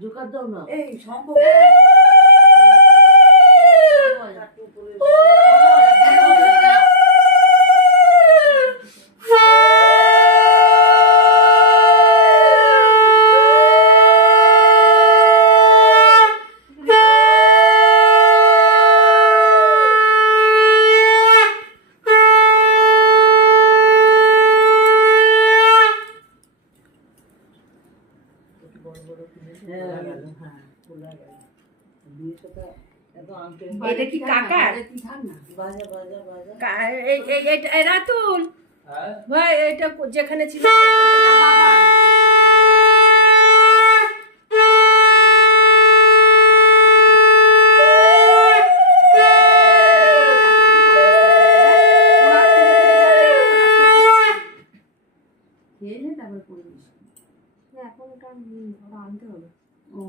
Joker দাও না। এই সম্ভব এটা কি কাকার? রাতুল ভাই এটা যেখানে ছিল এখন ওটা আনতে হবে। ও